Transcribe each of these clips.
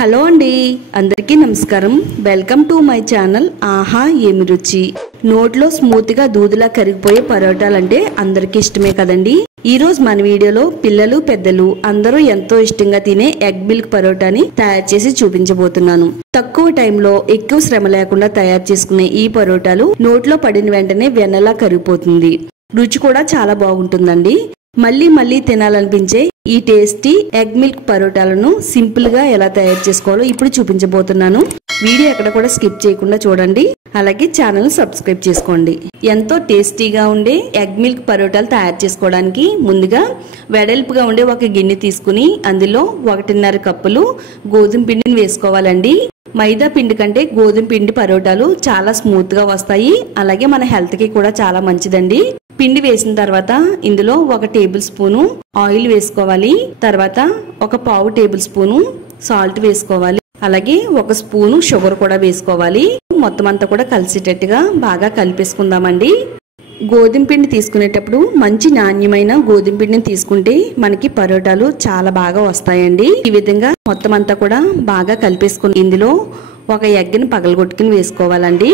Hello అండి, అందరికీ నమస్కారం. Welcome to my channel. ఆహా ఏమి రుచి. నోట్లో స్మూత్ గా దూదిలా కరిగిపోయే పరోటాలంటే అందరికీ ఇష్టమే కదండి. ఈ రోజు మన వీడియోలో పిల్లలు పెద్దలు అందరూ ఎంతో ఇష్టంగా తినే ఎగ్ మిల్క్ పరోటాని తయారు చేసి చూపించబోతున్నాను. తక్కువ టైంలో ఎక్కువ శ్రమ లేకుండా తయారు చేసుకునే ఈ పరోటాలు నోట్లో పడిన వెంటనే వెన్నలా కరిగిపోతుంది. రుచి కూడా చాలా బాగుంటుందండి. మళ్ళీ మళ్ళీ తినాలనిపించే ఈ టేస్టీ ఎగ్ మిల్క్ పరోటాలను సింపుల్ గా ఎలా తయారు చేసుకోవాలో ఇప్పుడు చూపించబోతున్నాను. వీడియో ఎక్కడ కూడా స్కిప్ చేయకుండా చూడండి. అలాగే ఛానల్ సబ్స్క్రైబ్ చేసుకోండి. ఎంతో టేస్టీగా ఉండే ఎగ్ మిల్క్ పరోటాలు తయారు చేసుకోవడానికి ముందుగా వెడల్పుగా ఉండే ఒక గిన్నె తీసుకుని అందులో 1.5 కప్పులు గోధుమ పిండిని వేసుకోవాలండి. మైదా పిండి కంటే గోధుమ పిండి పరోటాలు చాలా స్మూత్ గా వస్తాయి. అలాగే మన హెల్త్ కి కూడా చాలా మంచిదండి. పిండి వేసిన తర్వాత ఇందులో 1 టేబుల్ స్పూను ఆయిల్ వేసుకోవాలి. తర్వాత 1/4 టేబుల్ స్పూను సాల్ట్ వేసుకోవాలి. అలాగే 1 స్పూను షుగర్ కూడా వేసుకోవాలి. మొత్తం అంతా కూడా కలిసేటట్టుగా బాగా కలిపేసుకుందామండి. గోధుమ పిండి తీసుకునేటప్పుడు మంచి నాణ్యమైన గోధుమ పిండిని తీసుకుంటే మనకి పరోటాలు చాలా బాగా వస్తాయండి. ఈ విధంగా మొత్తం అంతా కూడా బాగా కలిపేసుకుని ఇందులో 1 ఎగ్ని పగలగొట్టుకుని వేసుకోవాలండి.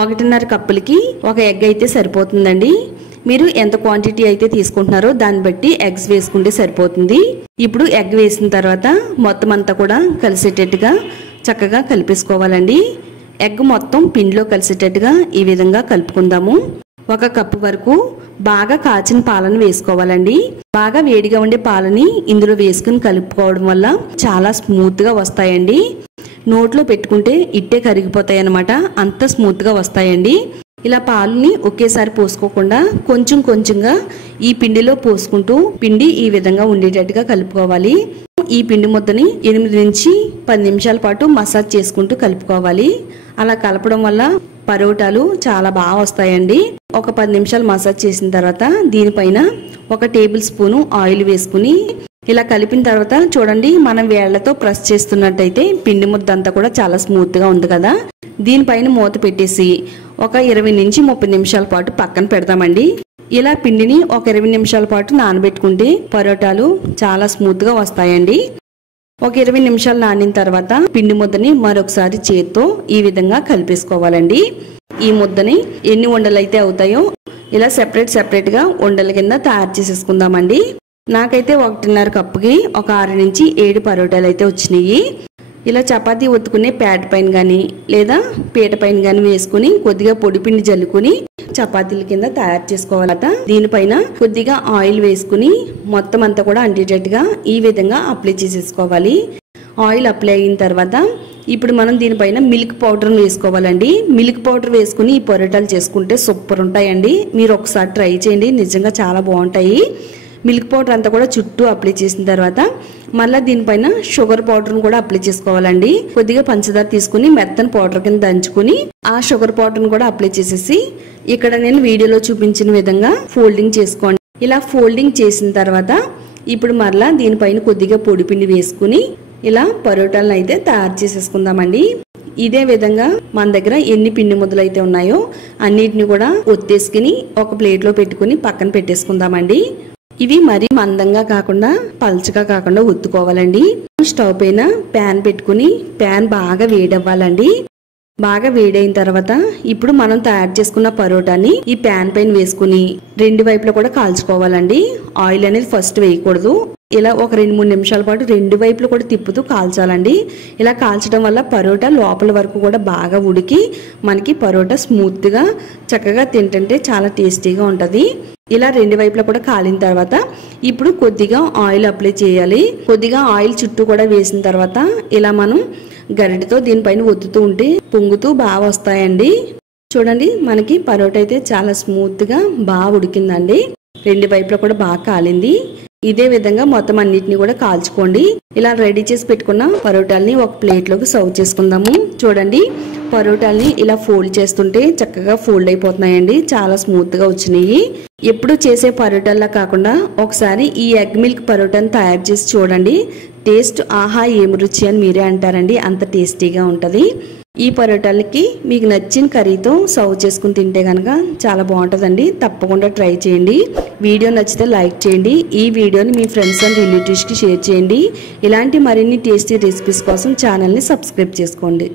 1.5 కప్పులకి 1 ఎగ్ అయితే సరిపోతుందండి. మీరు ఎంత క్వాంటిటీ అయితే తీసుకుంటున్నారో దాన్ని బట్టి ఎగ్స్ వేసుకుంటే సరిపోతుంది. ఇప్పుడు ఎగ్ వేసిన తర్వాత మొత్తం అంతా కూడా కలిసేటట్టుగా చక్కగా కలిపేసుకోవాలండి. ఎగ్ మొత్తం పిండిలో కలిసేటట్టుగా ఈ విధంగా కలుపుకుందాము. 1 కప్పు వరకు బాగా కాచిన పాలను వేసుకోవాలండి. బాగా వేడిగా ఉండే పాలని ఇందులో వేసుకుని కలుపుకోవడం వల్ల చాలా స్మూత్ గా వస్తాయండి. నోట్లో పెట్టుకుంటే ఇట్టే కరిగిపోతాయి అన్నమాట. అంత స్మూత్ గా వస్తాయండి. ఇలా పాలని ఒకేసారి పోసుకోకుండా కొంచెం కొంచెంగా ఈ పిండిలో పోసుకుంటూ పిండి ఈ విధంగా ఉండేటట్టుగా కలుపుకోవాలి. ఈ పిండి ముద్దని 8 నుంచి 10 నిమిషాల పాటు మసాజ్ చేసుకుంటూ కలుపుకోవాలి. అలా కలపడం వల్ల పరోటాలు చాలా బాగా వస్తాయండి. ఒక 10 నిమిషాలు మసాజ్ చేసిన తర్వాత దీనిపైన 1 టేబుల్ స్పూను ఆయిల్ వేసుకుని ఇలా కలిపిన తర్వాత చూడండి, మనం వేళ్లతో ప్రెస్ చేస్తున్నట్టయితే పిండి ముద్ద అంతా కూడా చాలా స్మూత్ గా ఉంది కదా. దీనిపైన మూత పెట్టేసి ఒక 20 నుంచి 30 నిమిషాల పాటు పక్కన పెడతామండి. ఇలా పిండిని ఒక 20 నిమిషాల పాటు నానబెట్టుకుంటే పరోటాలు చాలా స్మూత్ గా వస్తాయండి. ఒక 20 నిమిషాలు నానిన తర్వాత పిండి ముద్దని మరొకసారి చేత్తో ఈ విధంగా కలిపేసుకోవాలండి. ఈ ముద్దని ఎన్ని ఉండలు అయితే అవుతాయో ఇలా సెపరేట్ గా ఉండల కింద తయారు చేసేసుకుందామండి. నాకైతే 1.5 కప్పుకి ఒక 6 నుంచి 7 పరోటాలు అయితే వచ్చినాయి. ఇలా చపాతీ ఒత్తుకునే ప్యాడ్ పైన కానీ లేదా పీట పైన కానీ వేసుకుని కొద్దిగా పొడి పిండి జల్లుకుని చపాతీల కింద తయారు చేసుకోవాలట. దీనిపైన కొద్దిగా ఆయిల్ వేసుకుని మొత్తం అంతా కూడా అంటేటట్టుగా ఈ విధంగా అప్లై చేసేసుకోవాలి. ఆయిల్ అప్లై అయిన తర్వాత ఇప్పుడు మనం దీనిపైన మిల్క్ పౌడర్ వేసుకోవాలండి. మిల్క్ పౌడర్ వేసుకుని ఈ పరోటాలు చేసుకుంటే సూపర్ ఉంటాయండి. మీరు ఒకసారి ట్రై చేయండి, నిజంగా చాలా బాగుంటాయి. మిల్క్ పౌడర్ అంతా కూడా చుట్టూ అప్లై చేసిన తర్వాత మళ్ళీ దీనిపైన షుగర్ పౌడర్ను కూడా అప్లై చేసుకోవాలండి. కొద్దిగా పంచదార తీసుకుని మెత్తని పౌడర్ కింద దంచుకుని ఆ షుగర్ పౌడర్ను కూడా అప్లై చేసేసి ఇక్కడ నేను వీడియోలో చూపించిన విధంగా ఫోల్డింగ్ చేసుకోండి. ఇలా ఫోల్డింగ్ చేసిన తర్వాత ఇప్పుడు మరలా దీనిపైన కొద్దిగా పొడి పిండి వేసుకుని ఇలా పరోటాలను అయితే తయారు చేసేసుకుందామండి. ఇదే విధంగా మన దగ్గర ఎన్ని పిండి ముద్దలు అయితే ఉన్నాయో అన్నిటిని కూడా ఒత్తేసుకుని ఒక ప్లేట్లో పెట్టుకుని పక్కన పెట్టేసుకుందామండి. ఇవి మరీ మందంగా కాకుండా పల్చగా కాకుండా ఒత్తుకోవాలండి. స్టవ్ పైన ప్యాన్ పెట్టుకుని ప్యాన్ బాగా వేడవ్వాలండి. బాగా వేడైన తర్వాత ఇప్పుడు మనం తయారు చేసుకున్న పరోటాని ఈ ప్యాన్ పైన వేసుకుని 2 వైపులా కూడా కాల్చుకోవాలండి. ఆయిల్ అనేది ఫస్ట్ వేయకూడదు. ఇలా ఒక 2-3 నిమిషాల పాటు 2 వైపులు కూడా తిప్పుతూ కాల్చాలండి. ఇలా కాల్చడం వల్ల పరోటా లోపల వరకు కూడా బాగా ఉడికి మనకి పరోటా స్మూత్ గా చక్కగా తింటుంటే చాలా టేస్టీగా ఉంటది. ఇలా 2 వైపులా కూడా కాలిన తర్వాత ఇప్పుడు కొద్దిగా ఆయిల్ అప్లై చేయాలి. కొద్దిగా ఆయిల్ చుట్టూ కూడా వేసిన తర్వాత ఇలా మనం గరిటెతో దీనిపైన ఒత్తుతూ ఉంటే పొంగుతూ బాగా వస్తాయండి. చూడండి, మనకి పరోటా అయితే చాలా స్మూత్ గా బాగా ఉడికిందండి. 2 వైపులా కూడా బాగా కాలింది. ఇదే విధంగా మొత్తం అన్నిటిని కూడా కాల్చుకోండి. ఇలా రెడీ చేసి పెట్టుకున్న పరోటాలని ఒక ప్లేట్ లోకి సర్వ్ చేసుకుందాము. చూడండి, పరోటాల్ని ఇలా ఫోల్డ్ చేస్తుంటే చక్కగా ఫోల్డ్ అయిపోతున్నాయండి, చాలా స్మూత్గా వచ్చినాయి. ఎప్పుడు చేసే పరోటాల్లా కాకుండా ఒకసారి ఈ ఎగ్ మిల్క్ పరోటాని తయారు చేసి చూడండి. టేస్ట్ ఆహా ఏమి రుచి అని మీరే అంటారండి, అంత టేస్టీగా ఉంటుంది. ఈ పరోటాలకి మీకు నచ్చిన కర్రీతో సర్వ్ చేసుకుని తింటే కనుక చాలా బాగుంటుందండి. తప్పకుండా ట్రై చేయండి. వీడియో నచ్చితే లైక్ చేయండి. ఈ వీడియోని మీ ఫ్రెండ్స్ అండ్ రిలేటివ్స్కి షేర్ చేయండి. ఇలాంటి మరిన్ని టేస్టీ రెసిపీస్ కోసం ఛానల్ని సబ్స్క్రైబ్ చేసుకోండి.